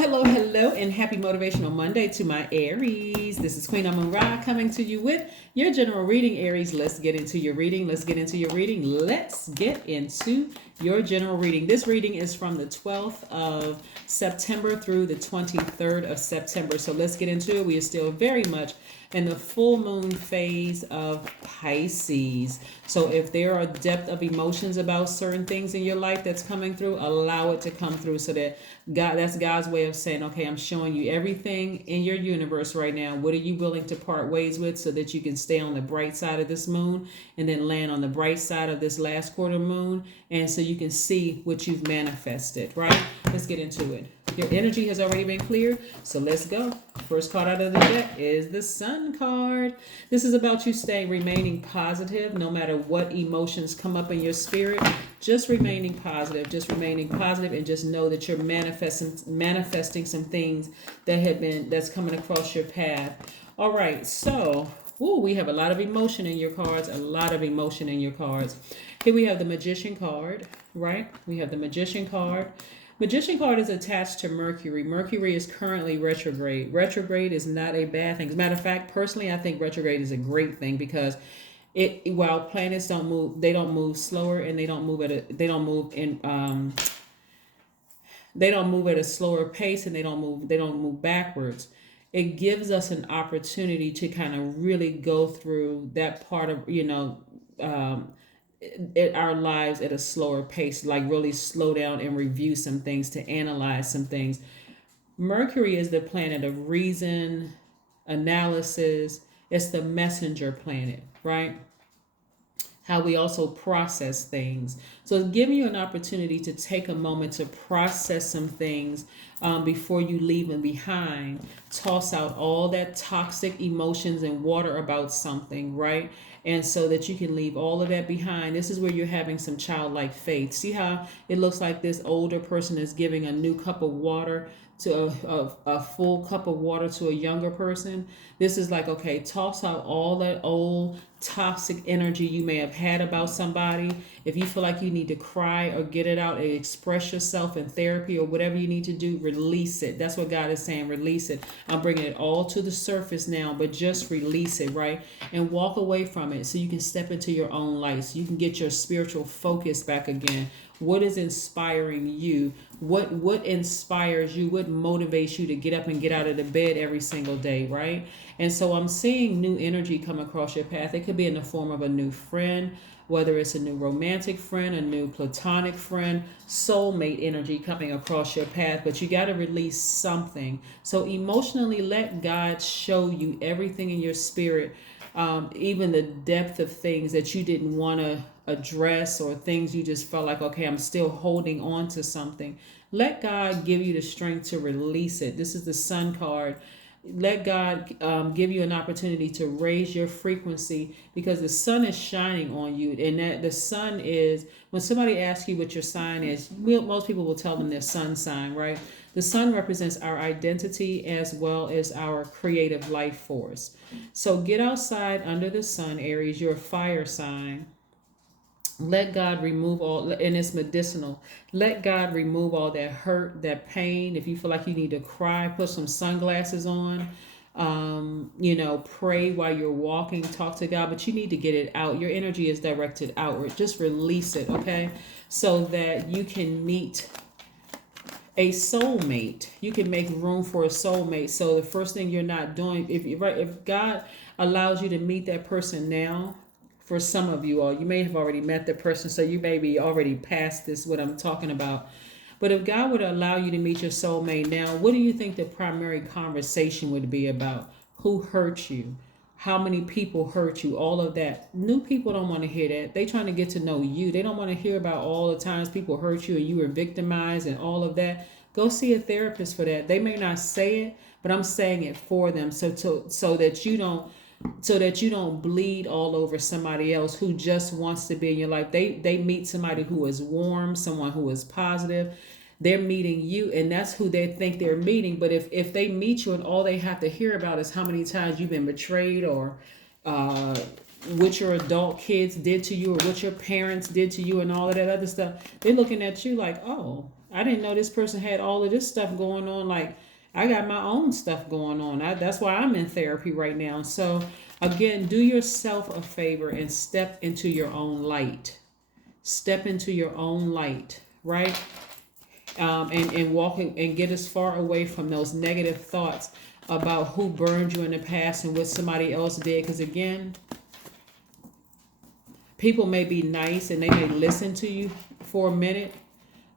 Hello, and happy Motivational Monday to my Aries. This is Queen Amun Ra coming to you with your general reading, Aries. Let's get into your reading. Let's get into your reading. Let's get into your general reading. This reading is from the 12th of September through the 23rd of September. So let's get into it. We are still very much in the full moon phase of Pisces. So if there are depth of emotions about certain things in your life that's coming through, allow it to come through so that that's God's way of saying, okay, I'm showing you everything in your universe right now. What are you willing to part ways with so that you can stay on the bright side of this moon and then land on the bright side of this last quarter moon, and so you can see what you've manifested, right? Let's get into it. Your energy has already been cleared, so let's go. First card out of the deck is the Sun card. This is about you remaining positive no matter what emotions come up in your spirit. Just remaining positive, and just know that you're manifesting some things that's coming across your path. All right, so we have a lot of emotion in your cards, Here we have the Magician card, right? We have the Magician card. Magician card is attached to Mercury. Mercury is currently retrograde. Retrograde is not a bad thing. As a matter of fact, personally, I think retrograde is a great thing because while planets don't move slower, and they don't move at a slower pace, and they don't move backwards. It gives us an opportunity to kind of really go through that part of our lives at a slower pace, like really slow down and review some things, to analyze some things. Mercury is the planet of reason, analysis. It's the messenger planet, right? How we also process things. So it's giving you an opportunity to take a moment to process some things before you leave them behind. Toss out all that toxic emotions and water about something, right? And so that you can leave all of that behind. This is where you're having some childlike faith. See how it looks like this older person is giving a new cup of water to a full cup of water to a younger person. This is like, okay, toss out all that old toxic energy you may have had about somebody. If you feel like you need to cry or get it out and express yourself in therapy or whatever you need to do, release it. That's what God is saying, release it. I'm bringing it all to the surface now, but just release it, right? And walk away from it so you can step into your own light, so you can get your spiritual focus back again. What is inspiring you? What inspires you? What motivates you to get up and get out of the bed every single day, right? And so I'm seeing new energy come across your path. It could be in the form of a new friend, whether it's a new romantic friend, a new platonic friend, soulmate energy coming across your path, but you got to release something. So emotionally, let God show you everything in your spirit, even the depth of things that you didn't want to address, or things you just felt like, okay, I'm still holding on to something. Let God give you the strength to release it. This is the Sun card. Let God give you an opportunity to raise your frequency, because the sun is shining on you. And that the sun is, when somebody asks you what your sign is, most people will tell them their sun sign, right? The sun represents our identity as well as our creative life force. So get outside under the sun, Aries. You're a fire sign. Let God remove all, and it's medicinal. Let God remove all that hurt, that pain. If you feel like you need to cry, put some sunglasses on. Pray while you're walking, talk to God, but you need to get it out. Your energy is directed outward. Just release it, okay? So that you can meet a soulmate. You can make room for a soulmate. So the first thing you're not doing, if God allows you to meet that person now, for some of you all, you may have already met the person, so you may be already past this, what I'm talking about. But if God would allow you to meet your soulmate now, what do you think the primary conversation would be about? Who hurt you? How many people hurt you? All of that. New people don't want to hear that. They trying to get to know you. They don't want to hear about all the times people hurt you and you were victimized and all of that. Go see a therapist for that. They may not say it, but I'm saying it for them, so that you don't bleed all over somebody else who just wants to be in your life. They meet somebody who is warm, someone who is positive. They're meeting you, and that's who they think they're meeting. But if they meet you and all they have to hear about is how many times you've been betrayed, or what your adult kids did to you, or what your parents did to you, and all of that other stuff, they're looking at you like, oh, I didn't know this person had all of this stuff going on. Like, I got my own stuff going on. That's why I'm in therapy right now. So, again, do yourself a favor and step into your own light. Step into your own light, right? And walk and get as far away from those negative thoughts about who burned you in the past and what somebody else did. Because, again, people may be nice and they may listen to you for a minute,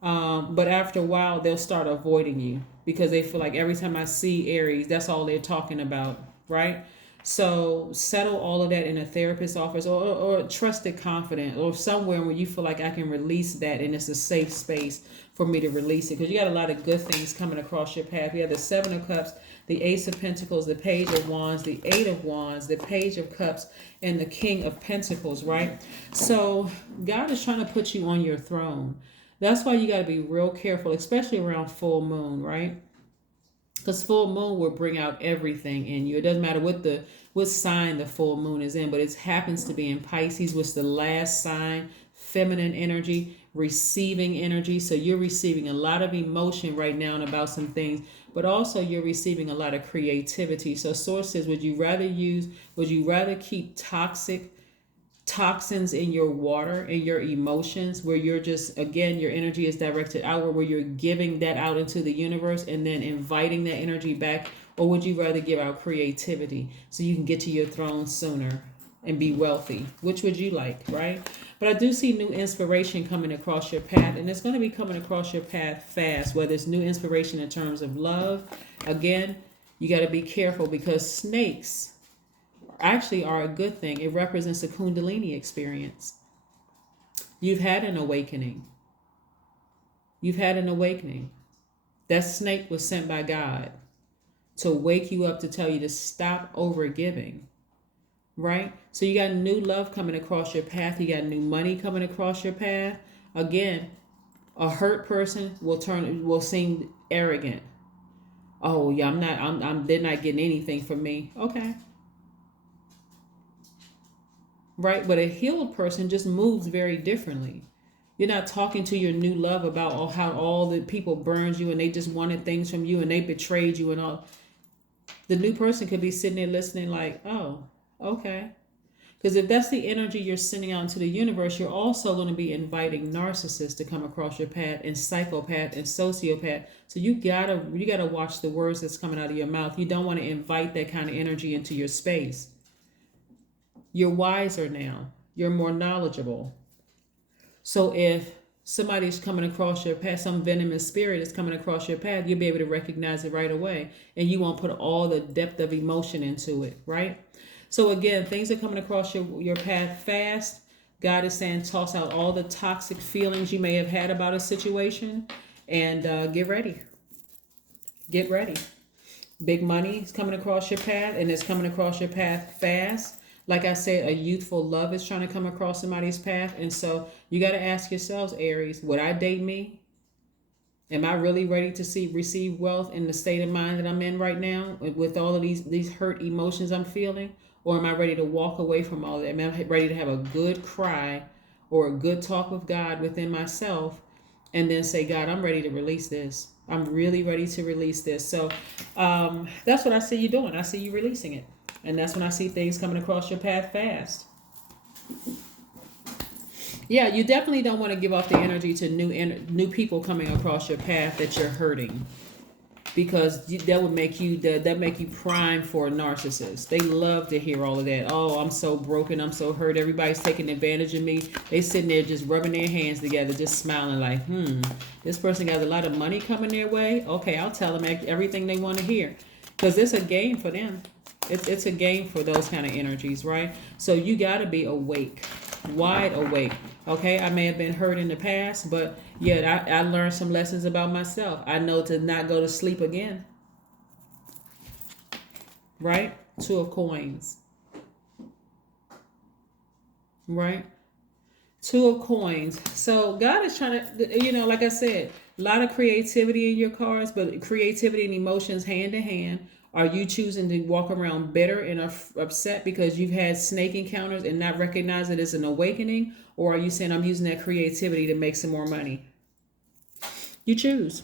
but after a while they'll start avoiding you because they feel like every time I see Aries, that's all they're talking about, right? So settle all of that in a therapist's office, or a trusted confidant, or somewhere where you feel like I can release that and it's a safe space for me to release it, because you got a lot of good things coming across your path. You have the Seven of Cups, the Ace of Pentacles, the Page of Wands, the Eight of Wands, the Page of Cups, and the King of Pentacles, right? So God is trying to put you on your throne. That's why you got to be real careful, especially around full moon, right? Because full moon will bring out everything in you. It doesn't matter what sign the full moon is in, but it happens to be in Pisces, which is the last sign, feminine energy, receiving energy. So you're receiving a lot of emotion right now and about some things, but also you're receiving a lot of creativity. So source says, would you rather keep toxins in your water and your emotions, where you're just, again, your energy is directed outward, where you're giving that out into the universe and then inviting that energy back? Or would you rather give out creativity so you can get to your throne sooner and be wealthy? Which would you like, right? But I do see new inspiration coming across your path, and it's going to be coming across your path fast, whether it's new inspiration in terms of love. Again, you got to be careful, because snakes actually are a good thing. It represents a Kundalini experience. You've had an awakening. You've had an awakening. That snake was sent by God to wake you up, to tell you to stop over giving, right? So you got new love coming across your path. You got new money coming across your path. Again, a hurt person will seem arrogant. Oh yeah, they're not getting anything from me. Okay. Right? But a healed person just moves very differently. You're not talking to your new love about how all the people burned you and they just wanted things from you and they betrayed you and all. The new person could be sitting there listening like, oh, okay. Because if that's the energy you're sending out into the universe, you're also going to be inviting narcissists to come across your path, and psychopath and sociopath. So you gotta watch the words that's coming out of your mouth. You don't want to invite that kind of energy into your space. You're wiser now. You're more knowledgeable. So if somebody's coming across your path, some venomous spirit is coming across your path, you'll be able to recognize it right away. And you won't put all the depth of emotion into it, right? So again, things are coming across your path fast. God is saying toss out all the toxic feelings you may have had about a situation, and get ready. Get ready. Big money is coming across your path, and it's coming across your path fast. Like I said, a youthful love is trying to come across somebody's path. And so you got to ask yourselves, Aries, would I date me? Am I really ready to receive wealth in the state of mind that I'm in right now, with all of these hurt emotions I'm feeling? Or am I ready to walk away from all that? Am I ready to have a good cry or a good talk with God within myself, and then say, God, I'm ready to release this. I'm really ready to release this. So that's what I see you doing. I see you releasing it. And that's when I see things coming across your path fast. Yeah, you definitely don't want to give off the energy to new people coming across your path that you're hurting, because that would make you prime for a narcissist. They love to hear all of that. Oh, I'm so broken. I'm so hurt. Everybody's taking advantage of me. They sitting there just rubbing their hands together, just smiling like, this person got a lot of money coming their way. Okay, I'll tell them everything they want to hear, because it's a game for them. It's a game for those kind of energies, right? So you got to be awake, wide awake. Okay, I may have been hurt in the past, but yet I learned some lessons about myself. I know to not go to sleep again. Right? Two of coins. Right? Two of coins. So God is trying to, like I said, a lot of creativity in your cards, but creativity and emotions hand in hand. Are you choosing to walk around bitter and upset because you've had snake encounters and not recognize it as an awakening? Or are you saying, I'm using that creativity to make some more money? You choose.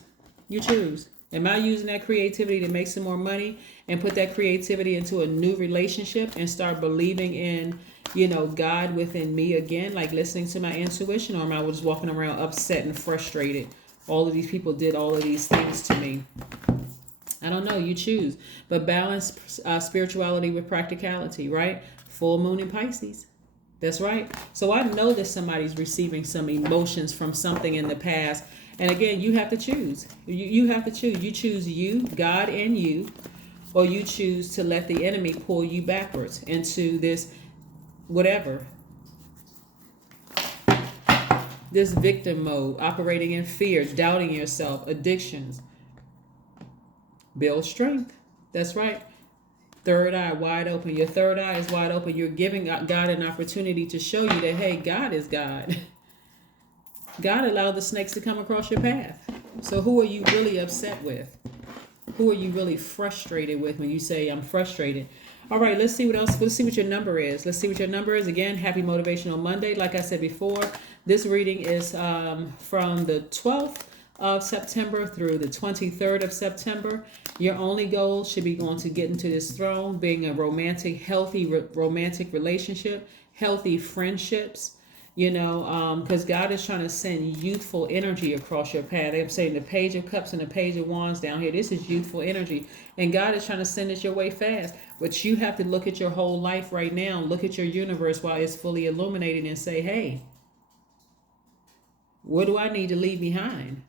You choose. Am I using that creativity to make some more money and put that creativity into a new relationship and start believing in, God within me again, like listening to my intuition, or am I just walking around upset and frustrated? All of these people did all of these things to me. I don't know. You choose. But balance spirituality with practicality, right? Full moon in Pisces. That's right. So I know that somebody's receiving some emotions from something in the past. And again, you have to choose. You have to choose. You choose you, God and you, or you choose to let the enemy pull you backwards into this whatever. This victim mode, operating in fear, doubting yourself, addictions. Build strength. That's right. Third eye wide open. Your third eye is wide open. You're giving God an opportunity to show you that, hey, God is God. God allowed the snakes to come across your path. So who are you really upset with? Who are you really frustrated with when you say, I'm frustrated? All right, let's see what else. Let's see what your number is. Let's see what your number is. Again, happy Motivational Monday. Like I said before, this reading is from the 12th of September through the 23rd of September. Your only goal should be going to get into this throne, being a romantic, healthy romantic relationship, healthy friendships, because God is trying to send youthful energy across your path. I'm saying the Page of Cups and the Page of Wands down here. This is youthful energy. And God is trying to send it your way fast. But you have to look at your whole life right now, look at your universe while it's fully illuminated and say, hey, what do I need to leave behind?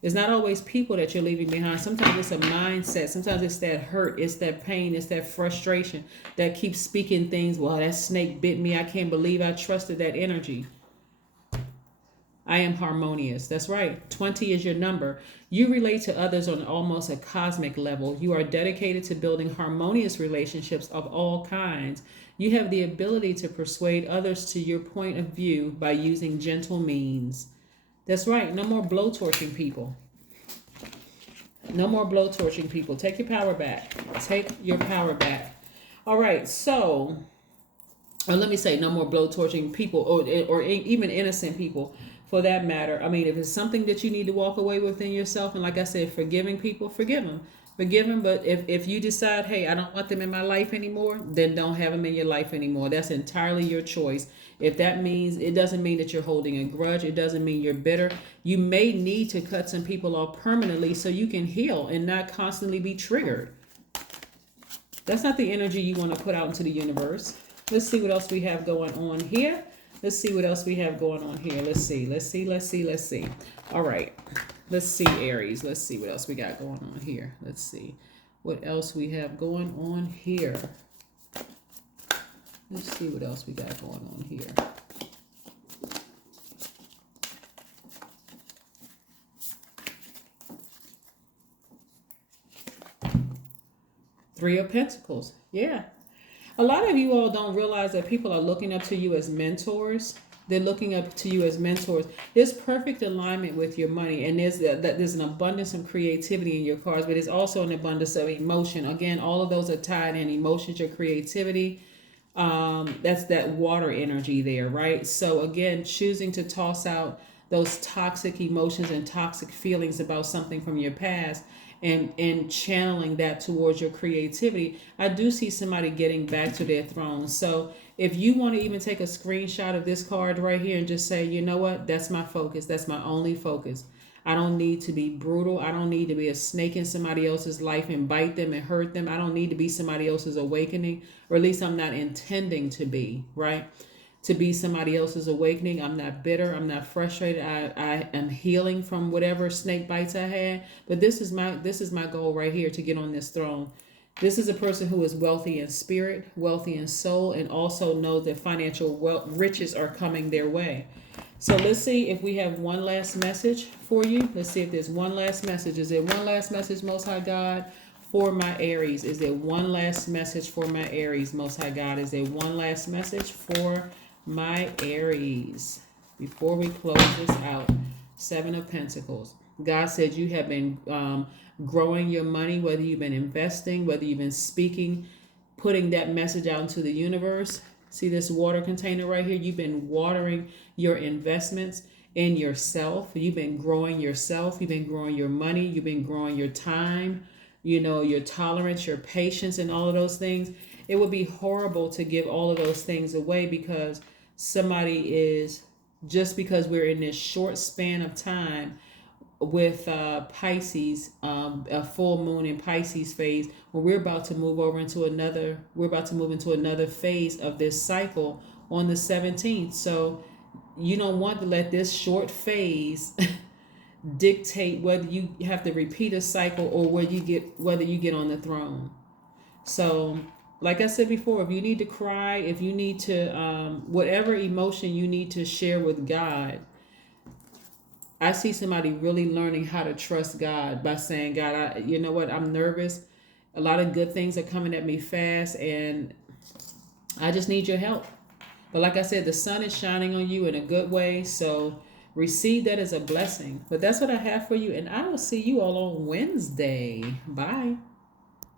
It's not always people that you're leaving behind. Sometimes it's a mindset. Sometimes it's that hurt. It's that pain. It's that frustration that keeps speaking things. Well, that snake bit me. I can't believe I trusted that energy. I am harmonious. That's right. 20 is your number. You relate to others on almost a cosmic level. You are dedicated to building harmonious relationships of all kinds. You have the ability to persuade others to your point of view by using gentle means. That's right. No more blowtorching people. No more blowtorching people. Take your power back. Take your power back. All right. So, or let me say, no more blowtorching people, or even innocent people, for that matter. I mean, if it's something that you need to walk away within yourself, and like I said, forgiving people, forgive them. Forgive them. But if you decide, hey, I don't want them in my life anymore, then don't have them in your life anymore. That's entirely your choice. If that means, it doesn't mean that you're holding a grudge. It doesn't mean you're bitter. You may need to cut some people off permanently so you can heal and not constantly be triggered. That's not the energy you want to put out into the universe. Let's see what else we have going on here. Let's see what else we have going on here. Let's see. All right. Let's see, Aries. Let's see what else we got going on here. Let's see what else we have going on here. Let's see what else we got going on here. Three of Pentacles. Yeah. A lot of you all don't realize that people are looking up to you as mentors. They're looking up to you as mentors. There's perfect alignment with your money, and there's an abundance of creativity in your cards, but there's also an abundance of emotion. Again, all of those are tied in. Emotions, your creativity. That's that water energy there, right? So again, choosing to toss out those toxic emotions and toxic feelings about something from your past, and channeling that towards your creativity. I do see somebody getting back to their throne. So if you want to even take a screenshot of this card right here and just say, you know what, that's my focus. That's my only focus. I don't need to be brutal. I don't need to be a snake in somebody else's life and bite them and hurt them. I don't need to be somebody else's awakening, or at least I'm not intending to be, right? To be somebody else's awakening. I'm not bitter. I'm not frustrated. I am healing from whatever snake bites I had. But this is my goal right here, to get on this throne. This is a person who is wealthy in spirit, wealthy in soul, and also knows that financial riches are coming their way. So let's see if we have one last message for you. Let's see if there's one last message. Is there one last message, Most High God, for my Aries? Is there one last message for my Aries, Most High God? Is there one last message for my Aries? Before we close this out, Seven of Pentacles. God said you have been growing your money, whether you've been investing, whether you've been speaking, putting that message out into the universe. See this water container right here? You've been watering your investments, in yourself. You've been growing yourself. You've been growing your money. You've been growing your time, your tolerance, your patience, and all of those things. It would be horrible to give all of those things away because somebody is, just because we're in this short span of time with Pisces, a full moon in Pisces phase, when we're about to move into another phase of this cycle on the 17th. So you don't want to let this short phase dictate whether you have to repeat a cycle or whether you get on the throne. So like I said before, if you need to cry, if you need to whatever emotion you need to share with God, I see somebody really learning how to trust God by saying, God, you know what, I'm nervous. A lot of good things are coming at me fast, and I just need your help. But like I said, the sun is shining on you in a good way, so receive that as a blessing. But that's what I have for you, and I will see you all on Wednesday. Bye.